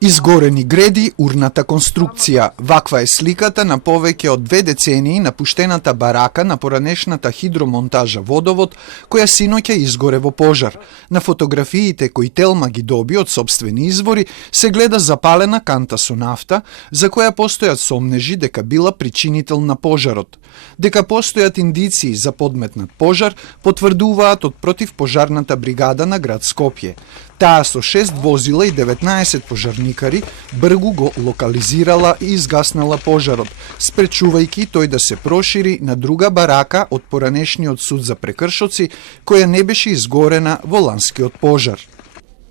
Изгорени греди, урната конструкција. Ваква е сликата на повеќе од 2 децении напуштената барака на поранешната хидромонтажа Водовод, која синоќа изгоре во пожар. На фотографиите кои Телма ги доби од сопствени извори, се гледа запалена канта со нафта, за која постојат сомнежи дека била причинител на пожарот. Дека постојат индиции за подметнат пожар, потврдуваат од противпожарната бригада на град Скопје. Таа со 6 возила и 19 пожарникари бргу го локализирала и изгаснала пожарот, спречувајќи тој да се прошири на друга барака од поранешниот суд за прекршоци, која не беше изгорена во ланскиот пожар.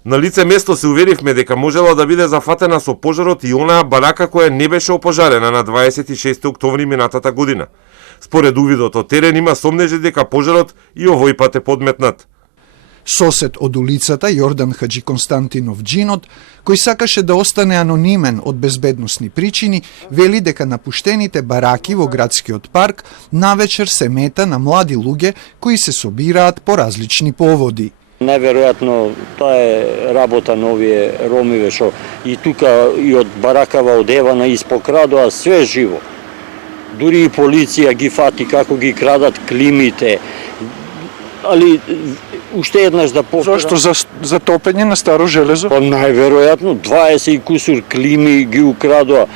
На лице место се уверивме дека можела да биде зафатена со пожарот и онаа барака која не беше опожарена на 26 октомври минатата година. Според увидот од терен има сомнежи дека пожарот и овој пат е подметнат. Сосед од улицата Јордан Хаджи Константинов Джинот, кој сакаше да остане анонимен од безбедносни причини, вели дека напуштените бараки во градскиот парк навечер се мета на млади луѓе кои се собираат по различни поводи. Најверојатно тоа е работа на овие ромиве што и тука и од баракава одевана испокрадоа све живо. Дури и полиција ги фати како ги крадат климите. Али уште еднаш да повторам. Зошто за топење на старо железо? Па најверојатно 20 и кусур клими ги украдоа.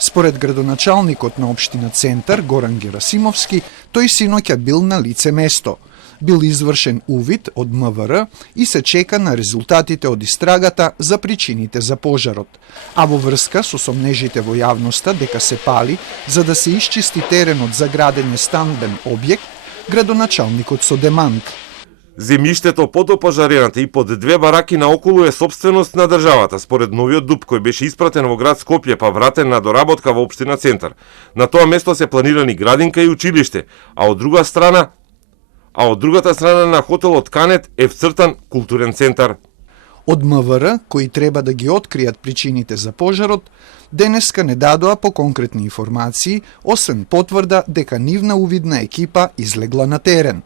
Според градоначалникот на општина Центар Горан Герасимовски, тој синоќа бил на лице место. Бил извршен увид од МВР и се чека на резултатите од истрагата за причините за пожарот. А во врска со сомнежите во јавноста дека се пали за да се исчисти теренот за градење стамбен објект, градоначалникот со демант. Земјиштето под опожарената и под 2 бараки наоколу е сопственост на државата, според новиот ДУП кој беше испратен во град Скопје па вратен на доработка во општина Центар. На тоа место се планирани градинка и училиште, а од другата страна на хотелот Канет е вцртан културен центар. Од МВР, кои треба да ги откријат причините за пожарот, денеска не дадоа по конкретни информации, освен потврда дека нивна увидна екипа излегла на терен.